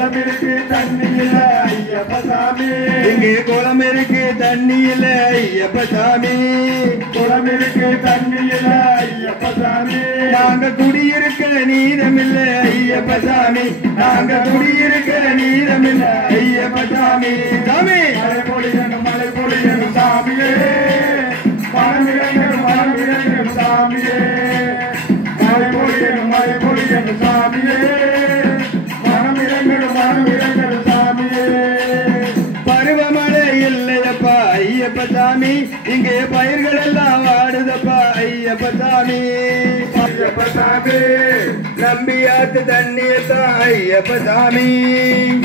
குளம் இருக்கு தண்ணி இல்ல ஐயப்ப சாமி இங்கே குளம் இருக்கு தண்ணி இல்ல ஐயப்ப சாமி குளம் இருக்கு தண்ணி இல்ல ஐயப்ப சாமி நாங்க குடியிருக்க நீரமில்ல ஐயப்ப சாமி நாங்க குடியிருக்க நீரமில்ல ஐயப்ப சாமி சாமி மலை பொழியணும் சாமியே மனமிரங்கணும் சாமியே மலை பொழியணும் சாமியே மனமிரங்கணும் சாமியே பருவமழை இல்லையப்பா ஐயப்ப சாமி இங்கே பயிர்கள் எல்லாம் வாடுதப்பா ஐயப்ப சாமி ஐயப்ப சாமி நம்பியாத்து தண்ணியத்தான் ஐயப்ப சாமி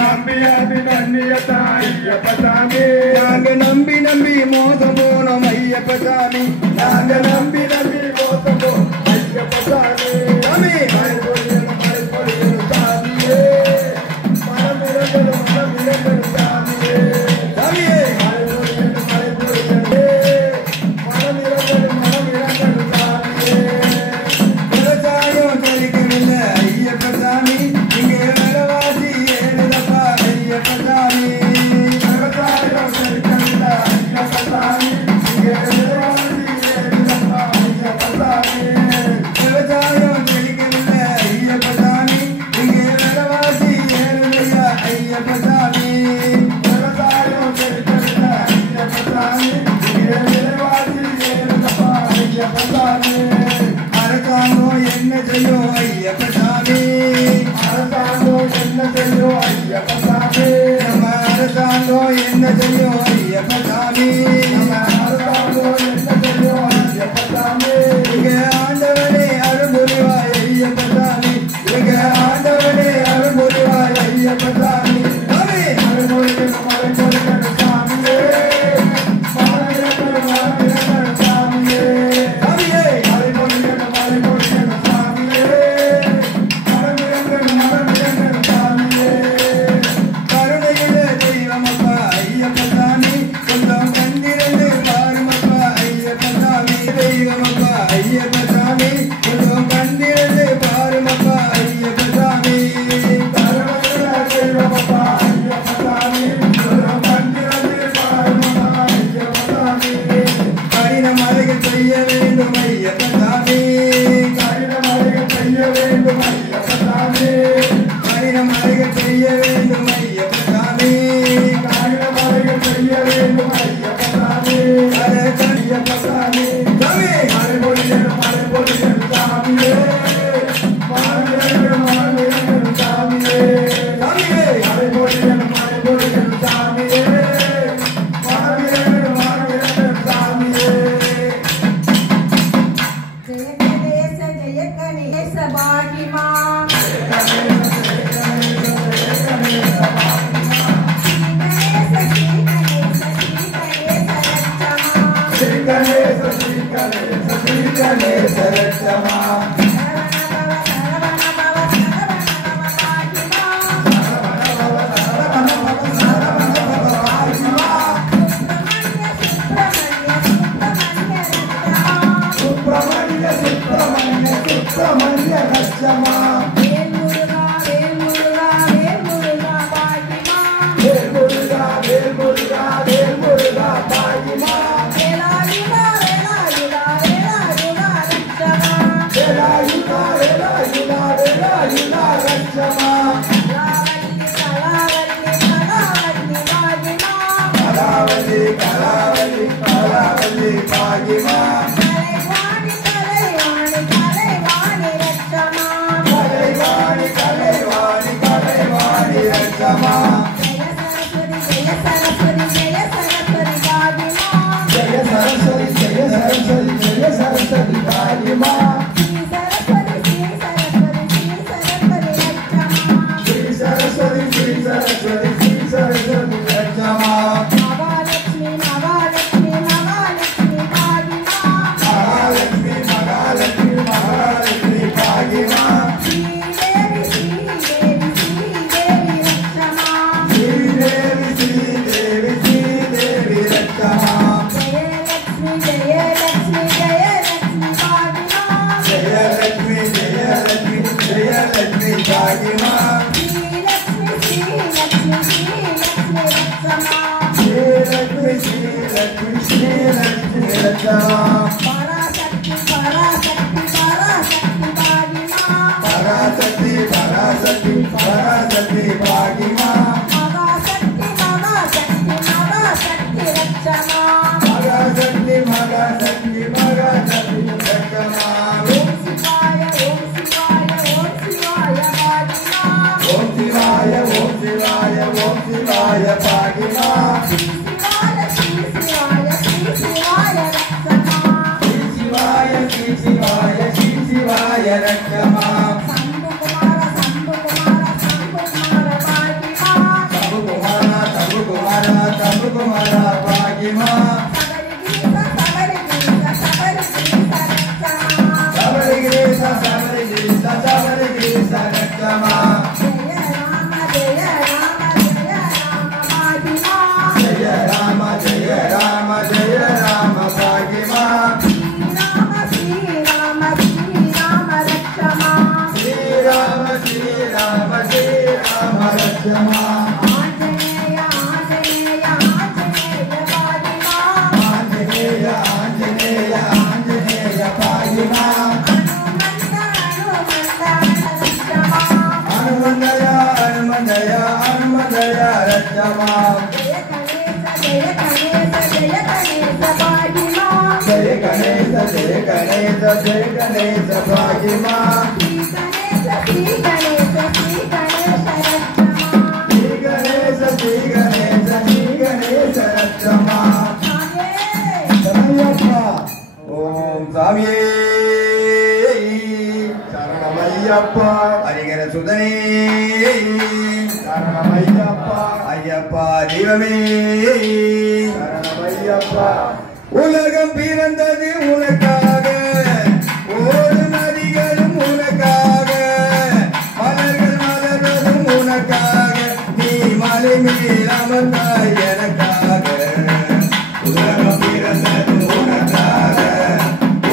நம்பியாது தண்ணியத்தான் ஐயப்ப சாமி நாங்க நம்பி நம்பி மோசம் போனோம் ஐயப்ப சாமி நாங்க நம்பி நம்பி மோசம் போனோம் ஐயப்ப சாமி சாமி மலை பொழியணும் சாமியே மனமிரங்கணும் சாமியே சாமியே விவசாயம் செழிக்கவில்லை ஐயப்ப சாமி இங்கே விலைவாசி ஏறுதப்பா ஐயப்ப சாமி விவசாயம் செழிக்கவில்லை ஐயப்ப சாமி இங்கே விலைவாசி ஏறுதப்பா ஐயப்ப சாமி விவசாயம் செழிக்கவில்லை ஐயப்ப சாமி இங்கே விலைவாசி ஏறுதையா ஐயப்ப சாமி விவசாயம் செழிக்கவில்லை ஐயப்ப சாமி இங்கே விலைவாசி ஏறுதப்பா ஐயப்ப சாமி அரசாங்கம் என்ன செய்யும் ஐயப்ப சாமி அரசாங்கம் என்ன செய்யும் ஐயப்ப சாமி நம்ம அரசாங்கம் என்ன செய்யும் ஐயப்ப சாமி நம்ம அரசாங்கம் என்ன செய்யும் ஐயப்ப சாமி இங்க ஆண்டவனே அருள்புரிவாய் ஐயப்ப சாமி இங்க ஆண்டவனே அருள்புரிவாய் ஐயப்ப சாமி சாமி மலை பொழியணும் சாமியே மனமிரங்கணும் சாமியே சாமியே மலை பொழியணும் சாமியே மனமிரங்கணும் சாமியே கருணையில தெய்வமப்பா ஐயப்ப சாமி கொஞ்சம் கண்டிரண்டு பாருமப்பா ஐயப்ப சாமி தெய்வமப்பா ஐயப்ப சாமி கொஞ்சம் கண்டிரண்டு பாருமப்பா ஐயப்ப சாமி கருணையில தெய்வமப்பா ஐயப்ப சாமி கொஞ்சம் கண்டிரண்டு பாருமப்பா ஐயப்ப சாமி கடின மலைகள் செய்ய வேண்டும் ஐயப்ப சாமி கடின மலைகள் செய்ய வேண்டும் ஐயப்ப சாமி கடின மலைகள் செய்ய வேண்டும் ஐயப்ப சாமி கடின மலைகள் செய்ய வேண்டும் ஐயப்ப சாமி அதை ஐயப்ப சாமி சாமி மலை பொழியணும் சாமியே மனமிரங்கணும் சாமியே சாமியே மலை பொழியணும் சாமியே மனமிரங்கணும் சாமியே जय गणेश भाग्यमा श्री गणेश रक्षमा सुब्रमण्य रक्षमा वेल मुरुगा भाग्यमा वेलायुधा रक्षमा कलावली भाग्यमा कलैवाणी रक्षमा जय सरस्वती भाग्यमा श्री सरस्वती रक्षमा महालक्ष्मी भाग्यमा Jaya Lakshmi சிவாய பாகிமா சிவாய ரட்சமா தம்பு குமார பாகிமா சபரி கிரீச ரட்சமா ஜய ராம பாகிமா ஸ்ரீராம ரட்சமா ஆஞ்சநேய பாகிமா ஹனுமந்தய ரட்சமா ஜய கணேச பாகிமா ஸ்ரீ கணேச ரட்சமா ஓம் சாமியே சரணமையப்பா ஹரிகர சுதனே சரணமையப்பா ஐயப்பா தெய்வமே சரணமையப்பா உலகம் பிறந்தது உனக்காக ஓடு நதிகளும் உனக்காக மலர்கள் மலர்வதும் உனக்காக நீ மலை மேல் அமர்ந்தாய் எனக்காக உலகம் பிறந்தது உனக்காக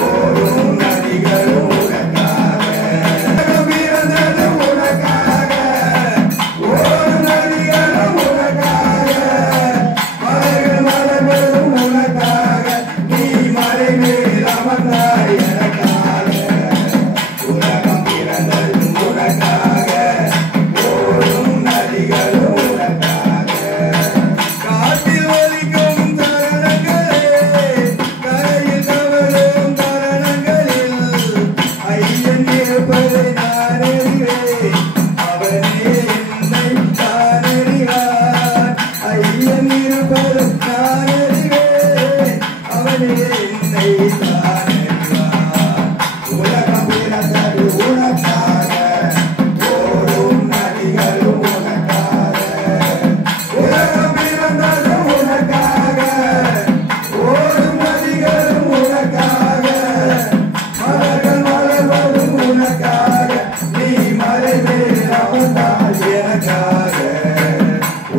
ஓடும் நதிகளும் உனக்காக உலகம் பிறந்தது உனக்காக ஓடும் நதிகளும் உனக்காக மலர்கள் மலர்வதும் உனக்காக நீ மலை மேல் அமர்ந்தாய் எனக்காக உலகம் பிறந்தது உனக்காக ஓடும் நதிகளும் உனக்காக காட்டில் ஒலிக்கும் தருணங்களே கரையில் தவழும் தருணங்களில் ஐயன் இருப்பதை நான் அறிவேன் அவனே என்னை தான் அறிவார் ஐயன் இருப்பதை நான் அறிவேன் அவனே என்னை தான் அறிவார் உலகம் பிறந்தது உனக்காக ஓடும் நதிகளும் உனக்காக உலகம் பிறந்தது உனக்காக ஓடும் நதிகளும் உனக்காக மலர்கள் மலர்வதும் உனக்காக நீ மலை மேல் அமர்ந்தாய் எனக்காக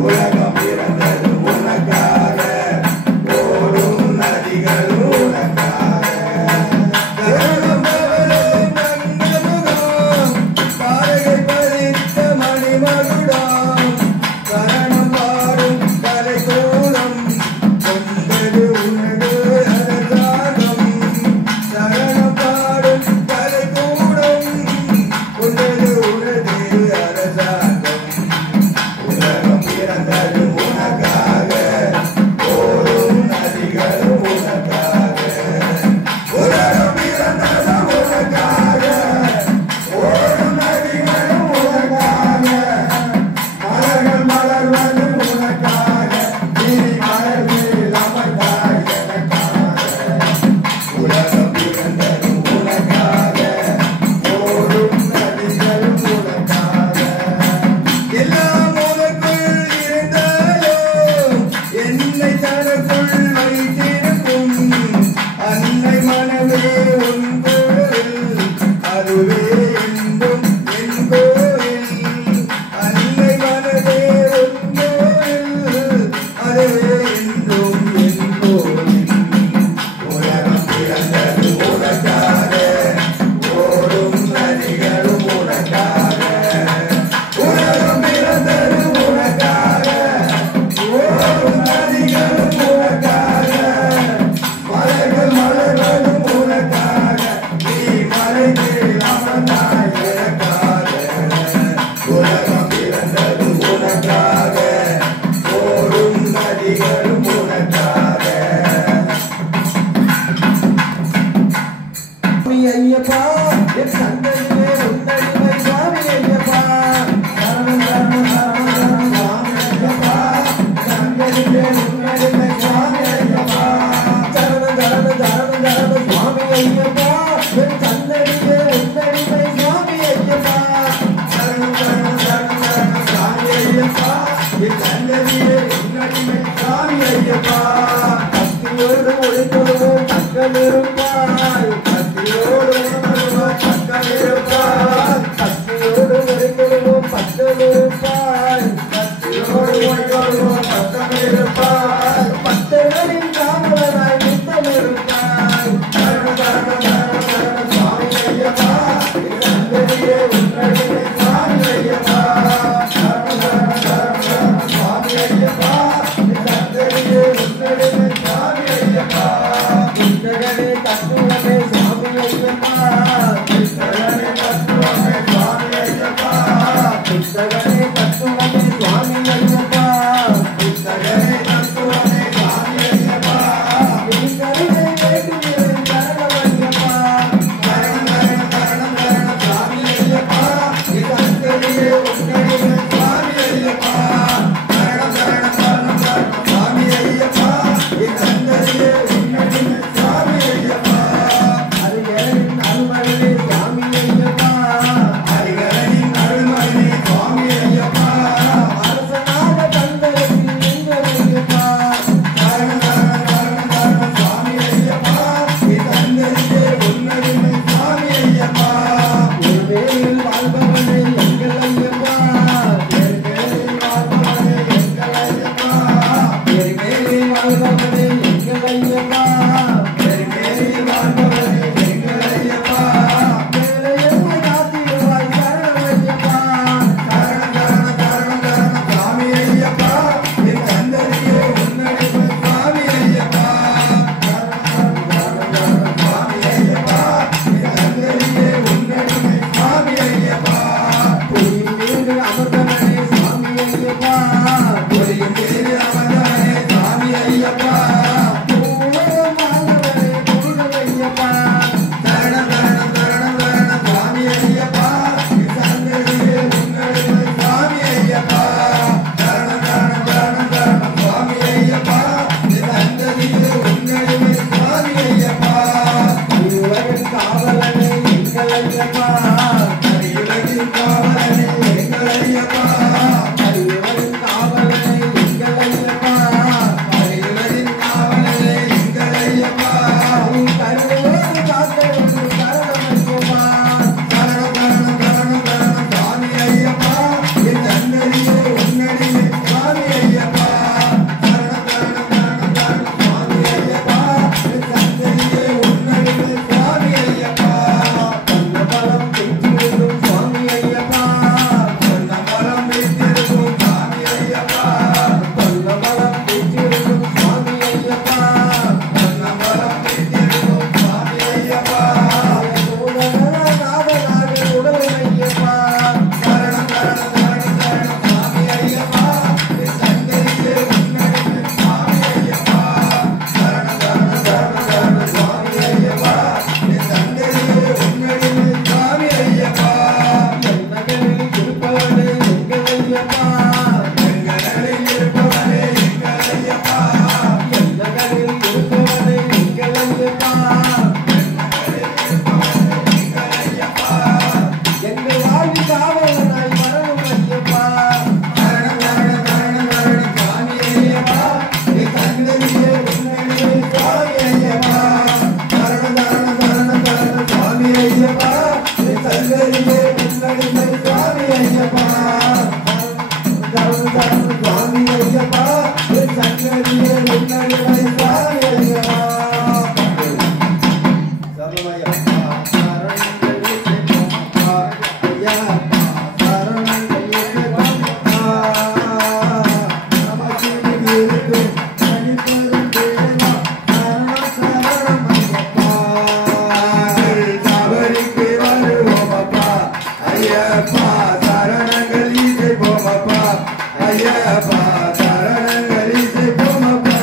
உலகம் பிறந்தது உனக்காக ஓடும் நதிகளும் உனக்காக இருப்பார் பக்தர்களின் காவலராய் நித்தம் இருப்பார் சரண சரண சரண சரண சுவாமி ஐயப்பா சந்ததியே உன்னடிமை சுவாமி ஐயப்பா சரண சரண சரண சரண சுவாமி ஐயப்பா சந்ததியே உன்னடிமை சுவாமி ஐயப்பா புத்தகனே தத்துவமே சுவாமி ஐயப்பா புத்தகனே தத்துவமே சுவாமி ஐயப்பா புத்தகனே தத்துவமே சுவாமி ஐயப்பா புத்தகனே தத்துவமே சுவாமி ஐயப்பா புத்தகனே வேண்டுகிறேன் சரணம் ஐயப்பா சரணம் சரணம் சரணம் சரணம் சுவாமி ஐயப்பா சந்ததியே உன்னடிமை சுவாமி ஐயப்பா சரணம் சரணம் சரணம் சரணம் சுவாமி ஐயப்பா சந்ததியே உன்னடிமை சுவாமி ஐயப்பா ஹரிஹரனின் அருள்மகனே சுவாமி ஐயப்பா ஹரிஹரனின் அருள்மகனே சுவாமி ஐயப்பா அரசனாக தந்தரத்தில் எங்கள் ஐயப்பா சரண சரண சரண சரண சுவாமி ஐயப்பா சந்ததியே உன்னடிமை சுவாமி ஐயப்பா வேலையில் வாழ்பவனே எங்கள் ஐயப்பா வேலையில் வாழ்பவனே எங்கள் ஐயப்பா வேலையில் வாழ்பவனே எங்கள் ஐயப்பா வேலையில் வாழ்பவனே எங்கள் ஐயப்பா வேலையை காத்திடுவாய் சரணம் ஐயப்பா சரண சரண சரண சரண சுவாமி ஐயப்பா சந்ததியே உன்னடிமை சுவாமி ஐயப்பா சரண சரண சரண சுவாமி ஐயப்பா சந்ததியே உன்னடிமை சுவாமி ஐயப்பா புரியும் மீது அமர்ந்தவனே சுவாமி ஐயப்பா புரியும் மீது அமர்ந்தவனே சுவாமி ஐயப்பா பூவுலகம் வாழ்ந்தவனே புரிதல் ஐயப்பா சரண சரண சரண சரண சுவாமி ஐயப்பா சந்ததியே உன்னடிமை சுவாமி ஐயப்பா சரண சரண சரண சரண சுவாமி ஐயப்பா சந்ததியே உன்னடிமை சுவாமி ஐயப்பா உலகின் காவலனே எங்கள் ஐயப்பா உலகின் காவலனே எங்கள் ஐயப்பா உலகின் காவலனே எங்கள் ஐயப்பா உலகின் காவலனே எங்கள் ஐயப்பா கருவோடு காத்தவனுக்கு சரணம் ஐயப்பா சரணம் சரணம் சரணம் சரணம் சுவாமி ஐயப்பா சந்ததியே உன்னடிமை சுவாமி ஐயப்பா சரணம் சரணம் சரணம் சரணம் சுவாமி ஐயப்பா சந்ததியே உன்னடிமை சுவாமி ஐயப்பா பலம் பெற்றிருக்கும் சுவாமி ஐயப்பா பலம் பெற்றிருக்கும் சுவாமி ஐயப்பா பலம் பெற்றிருக்கும் சுவாமி ஐயப்பா பலம் பெற்றிருக்கும் சுவாமி ஐயப்பா நாதனாக உடலும் ஐயப்பா சரணம் சரணம் சரணம் சரணம் சுவாமி ஐயப்பா சந்ததியே உன்னடிமை சுவாமி ஐயப்பா சரணம் சரணம் சரணம் சரணம் சுவாமி ஐயப்பா சந்ததியே உன்னடிமை சுவாமி ஐயப்பா எண்ணங்களில் இருப்பவனே எங்கள் ஐயப்பா எண்ணங்களில் இருப்பவனே எங்கள் ஐயப்பா எண்ணங்களில் இருப்பவனே எங்கள் ஐயப்பா எங்கள் வாழ்வில் காவலனாய் வரணும் ஐயப்பா சரணம் சரணம் சரணம் சரணம் சுவாமி ஐயப்பா சந்ததியே உன்னடிமை சுவாமி ஐயப்பா சரணம் சரணம் சரணம் சரணம் சுவாமி ஐயப்பா சந்ததியே உன்னடிமை சுவாமி ஐயப்பா சரணம் சரணம் சுவாமி ஐயப்பா சந்ததியே உன்னடிமை சுவாமி ஐயப்பா ஐயப்பா சரணங்கள் இசை போமப்பா ஐயப்பா சரணங்கள் இசை போமப்பா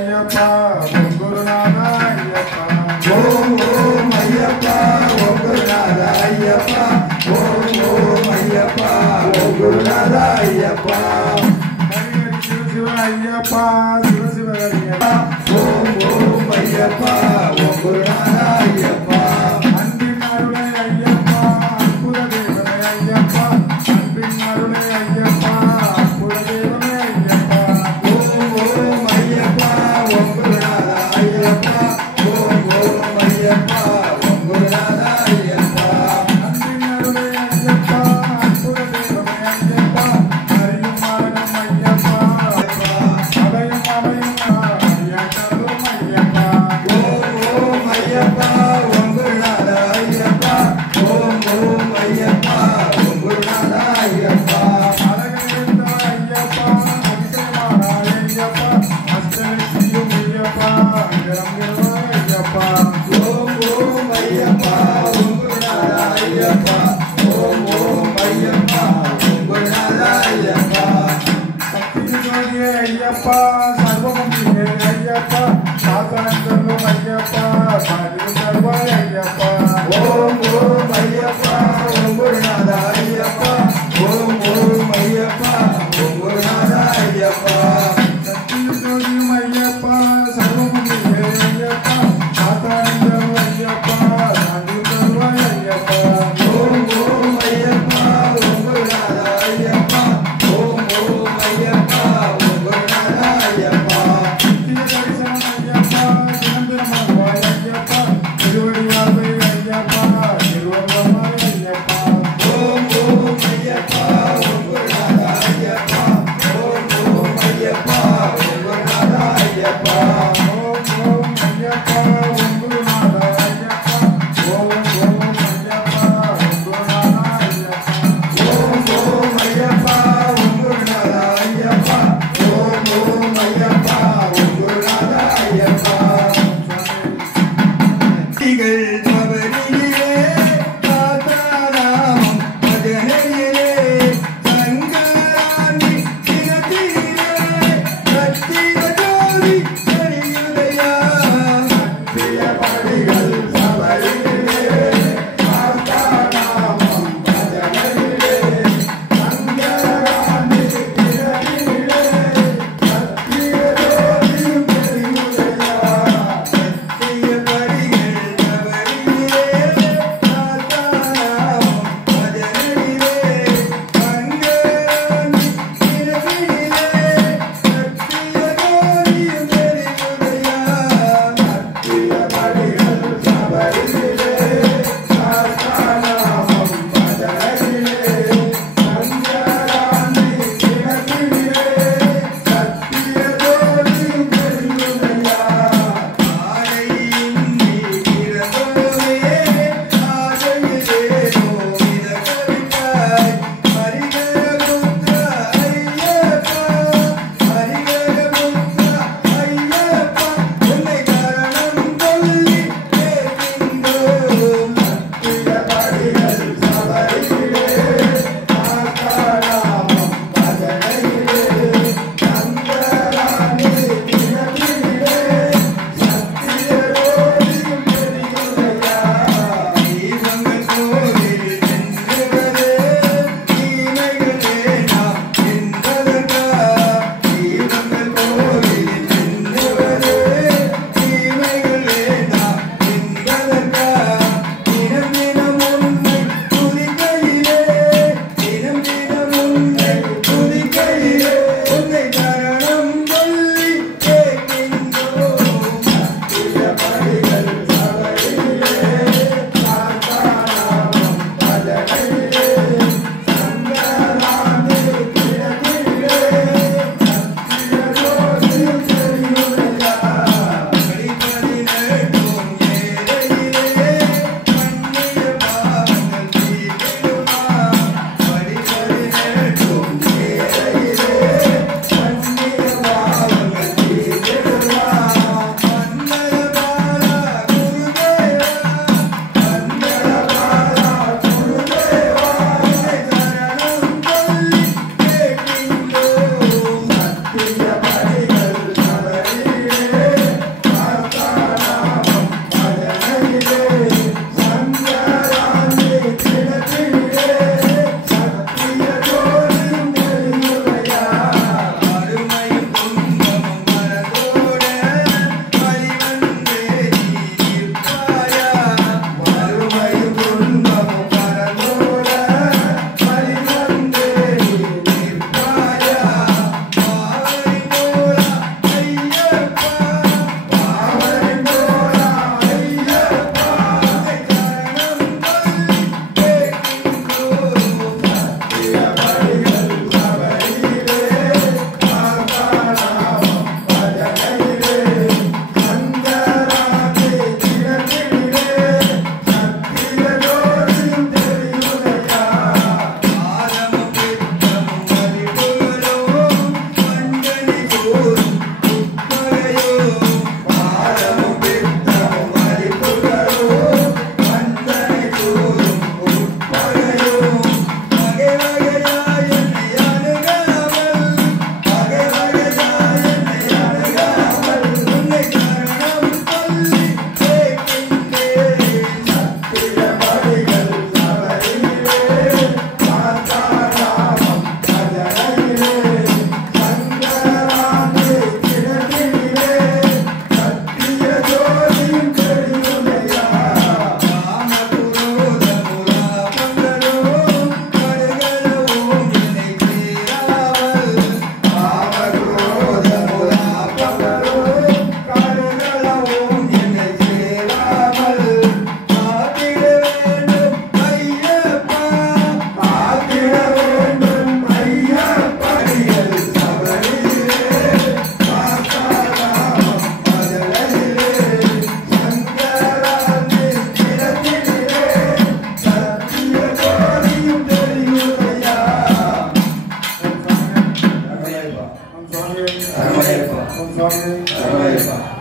ஐயப்பா ஓம் குருநாதா ஐயப்பா ஓம் ஓம் ஐயப்பா ஓம் குருநாதா ஐயப்பா ஓம் ஓம் ஐயப்பா ஓம் குருநாதா ஐயப்பா ஹரி ஹரி சிவ சிவ ஐயப்பா சிவ சிவ ஐயப்பா ஓம் ஓம் ஐயப்பா ஓம் குருநாதா ஐயப்பா அன்பின் அருளை ஐயப்பா அற்புத தேவனை ஐயப்பா அன்பின் அருளை ஐயப்பா அற்புத தேவனை ஐயப்பா ஓம் ஓம் ஐயப்பா ஓம் குருநாதா ஐயப்பா ஓம் ஓம் ஐயப்பா ஓம் குருநாதா ஐயப்பா அன்பின் அருளை ஐயப்பா அற்புத தேவனை ஐயப்பா அறியும் மாறனும் ஐயப்பா அடையும் அவையும் ஐயப்பரும் ஐயப்பா ஓம் ஓம் ஐயப்பா ஓம் குருநாதா ஐயப்பா ஓம் ஓம் ஐயப்பா ஓம் குருநாதா ஐயப்பா அழகெடுத்த ஐயப்பா அதிசயமான ஐயப்பா அஷ்டலட்சியும் ஐயப்பா நிரம்பிரம ஐயப்பா ஓம் ஓம் ஐயப்பா ஓம் குருநாதா ஐயப்பா ஓம் ஓம் ஐயப்பா ஓம் குருநாதா ஐயப்பா சக்தி ஜோதியே ஐயப்பா சர்வமந்தியே ஐயப்பா சாசனங்களும் ஐயப்பா சாதியும் தருவாய் ஐயப்பா ஓம் ஓம் ஐயப்பா ஓம் குருநாதா ஐயப்பா ஓம் ஓம் ஐயப்பா ஓம் குருநாதா ஐயப்பா சக்தி ஜோதியும் ஐயப்பா சர்வமந்தியே ஐயப்பா சாசனங்களும் ஐயப்பா சாதியும் தருவாய் ஐயப்பா ஓம் ஓம் ஐயப்பா ஓம் குருநாதா ஐயப்பா ஓம் ஓம் ஐயப்பா ஓம் குருநாதா ஐயப்பா நித்திய தரிசனம் ஐயப்பா தினந்திரமாகுவாய் ஐயப்பா திருவடியார்வை ஐயப்பா திருவருளமாய் ஐயப்பா ஓம் ஓம் ஐயப்பா ஓம் குருநாதா ஐயப்பா ஓம் ஓம் ஐயப்பா ஓம் குருநாதா ஐயப்பா ஓம் ஓம் ஐயப்பா ஓம் குருநாதா ஐயப்பா ஓம் ஓம் ஐயப்பா ஓம் குருநாதா ஐயப்பா ஓம் ஓம் ஐயப்பா ஓம் குருநாதா ஐயப்பா ஓம் ஓம் ஐயப்பா ஓம் குருநாதா ஐயப்பா திகள் தவறிலே காத்தாராமம் பஜனையிலே சங்கராணி தினத்திலே சத்திய ஜோதி கரியுதையா பிரிய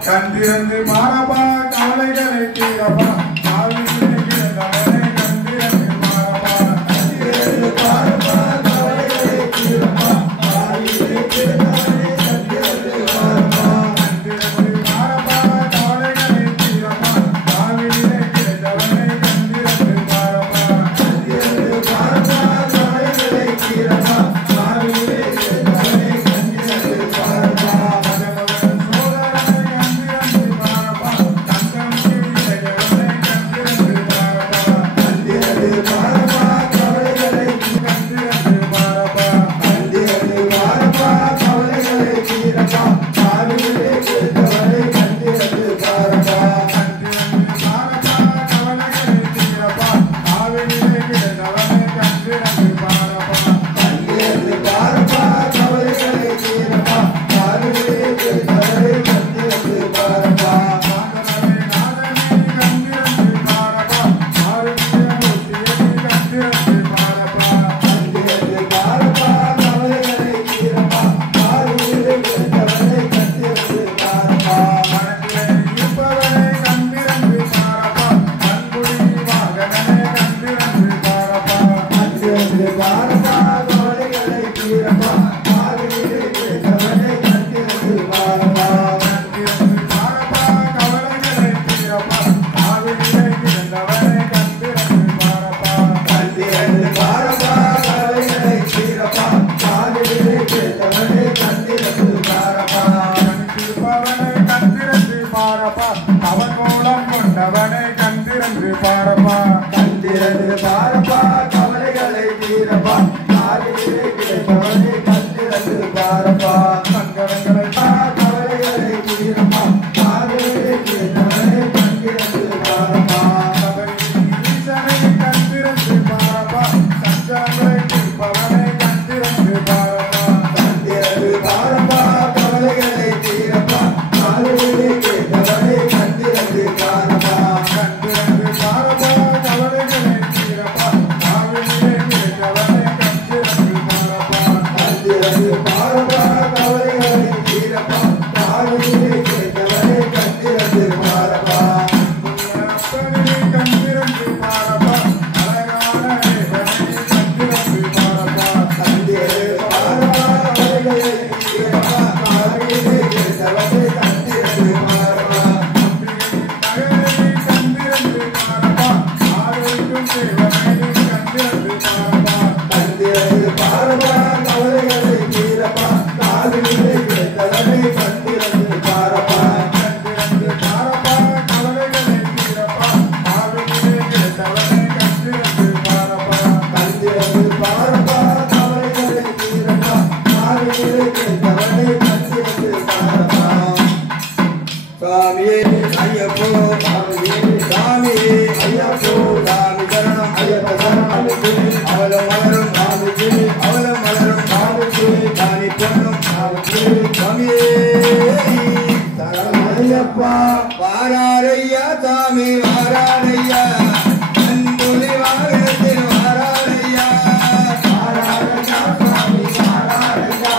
கண்டிருந்து பாரப்பா கவலைகளை தீரப்பா ஆவியிலே கிடந்தவனை கண்டிருந்து பாரப்பா கண்டிருந்து பாரப்பா கவலைகளை தீரப்பா ஆவியிலே கிடந்தவனை கண்டிருந்து பாரப்பா கண்டிருந்து பாரப்பா கவலைகளை தீரப்பா ஆவியிலே கிடந்தவனை கண்டிருந்து பாரப்பா கண்டிருந்து பாரப்பா கவலைகளை தீரப்பா ஆவியிலே கிடந்தவனை கண்டிருந்து பாரப்பா அவன் மூலம் கொண்டவனை கண்டிருந்து பாரப்பா கண்டிருந்து பாரப்பா கவலைகளை தீரப்பா ஆவியிலே கிடந்தவனை கண்டிருந்து பாரப்பா சங்கடங்களை கவலைகளை தீரப்பா ஆவியிலே கிடந்தவனை கண்டிருந்து பாரப்பா ஈசனை கண்டிருந்து பாரப்பா சஞ்சலங்களை தீர்ப்பவனை கண்டிருந்து பாரப்பா கண்டிருந்து பாரப்பா கவலைகளை தீரப்பா ஆவியிலே கிடந்தவனை கண்டிருந்து பாரப்பா கண்டிருந்து பாரப்பா கவலைகளை தீரப்பா ஆவியிலே கிடந்தவனை கண்டிருந்து பாரப்பா கண்டிருந்து பாரப்பா கவலைகளை தீரப்பா ஆவியிலே கிடந்தவனை கண்டிருந்து பாரப்பா அப்பனை கண்டிருந்து பாரப்பா அழகான தேவனை கண்டிருந்து பாரப்பா கண்டிருந்து பாரப்பா கவலைகளை தீரப்பா ஆவியிலே கிடந்தவனை கண்டிருந்து பாரப்பா நகரை கண்டிருந்து பாரப்பா ஆரோக்கியம் தேவனை கண்டிருந்து பாரப்பா கண்டிருந்து பாரப்பா கவலைகளை தீரப்பா ஆவியிலே கிடந்தவனை கண்டிருந்து பாரப்பா கண்டிருந்து பாரப்பா கவலைகளை தீரப்பா ஆவியிலே கிடந்தவனை கண்டிருந்து பாரப்பா கண்டிருந்து பாரப்பா கவலைகளை தீரப்பா ஆவியிலே கிடந்தவனை கண்டிருந்து பாரப்பா சாமியே ஐயப்போ சாமியே சாமியே ஐயப்போ சாமி சரணம் ஐயப்ப சரணம் அவலம் மலரும் சாமிக்கு அவலம் மலரும் சாமிக்கு தானி பொண்ணும் சாமிக்கு சாமியே சரணம் ஐயப்பா வாராரையா சாமி வாராரையா அன்புலி வாகனத்தில் வாராரையா வாராரையா சாமி வாராரையா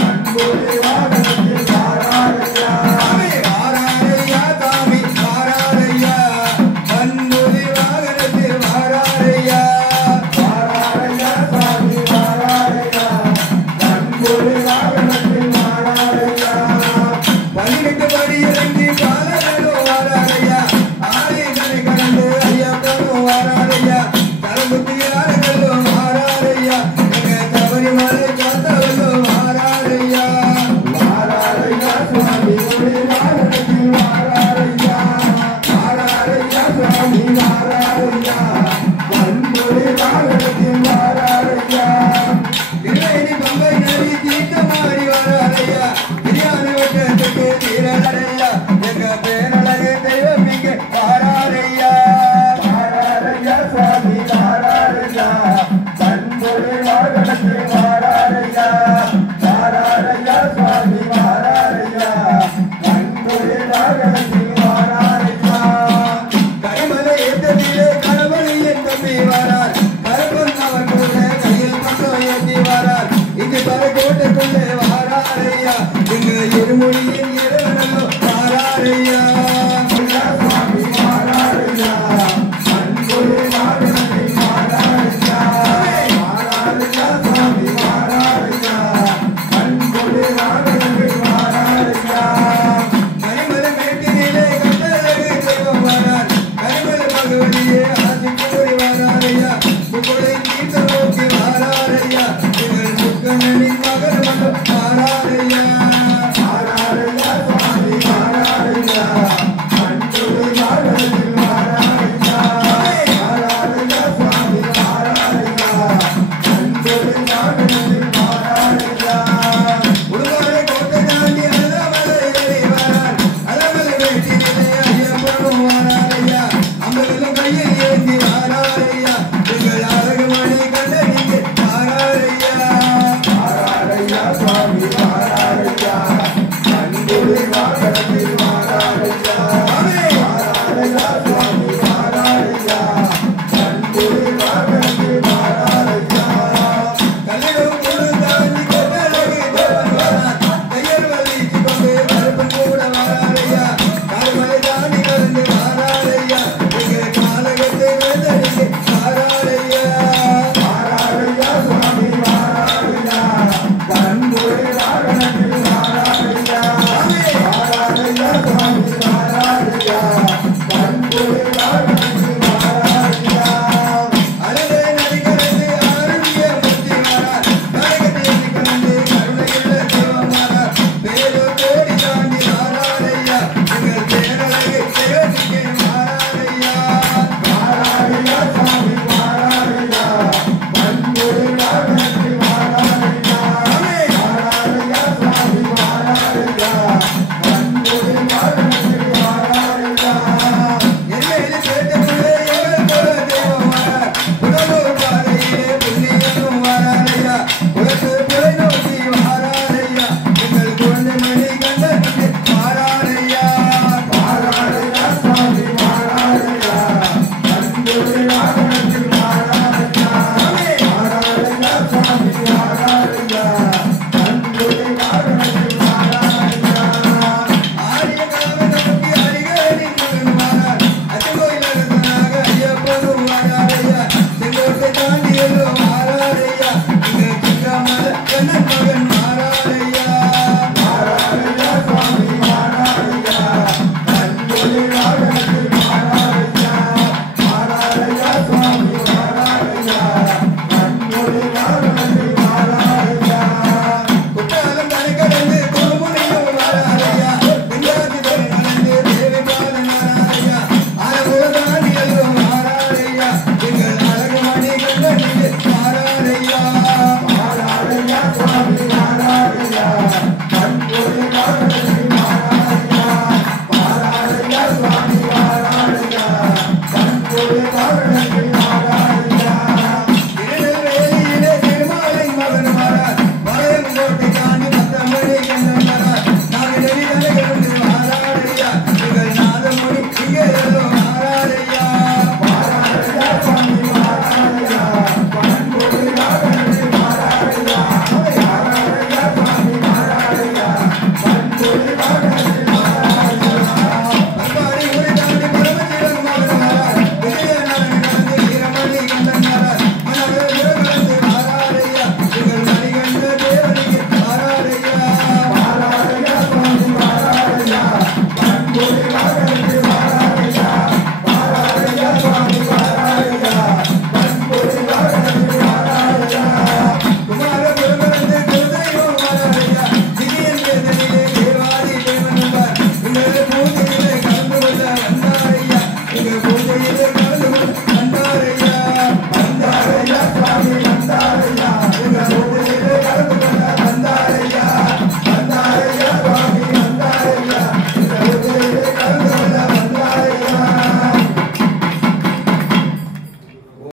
அன்புலி வாகனத்தில் வாராரையா வாராரையா சாமி வாராரையா அன்புலி வாகனத்தில் வாராரையா வாராரையா சாமி வாராரையா அன்புலி வாகனத்தில் வாராரையா 18 படி இறங்கி பாலனோ வாராரையா ஆரிதனை கடந்து ஐயப்பனோ வாராரையா தரமுத்தியாரங்களோ வாராரையா எங்க தவறிமலை காத்தவளோ வாராரையா வாராரையா சுவாமி ஒளி வாகனத்தில் வாராரையா வாராரையா சுவாமி வாராரையா அன்பொழி வாகனத்தில் வாராரையா திருவேணி பம்பை நதி தீர்த்தமாடி வாராரையா பிரியாணி வட்டத்துக்கு தீரலையா எங்க பேர ஐயா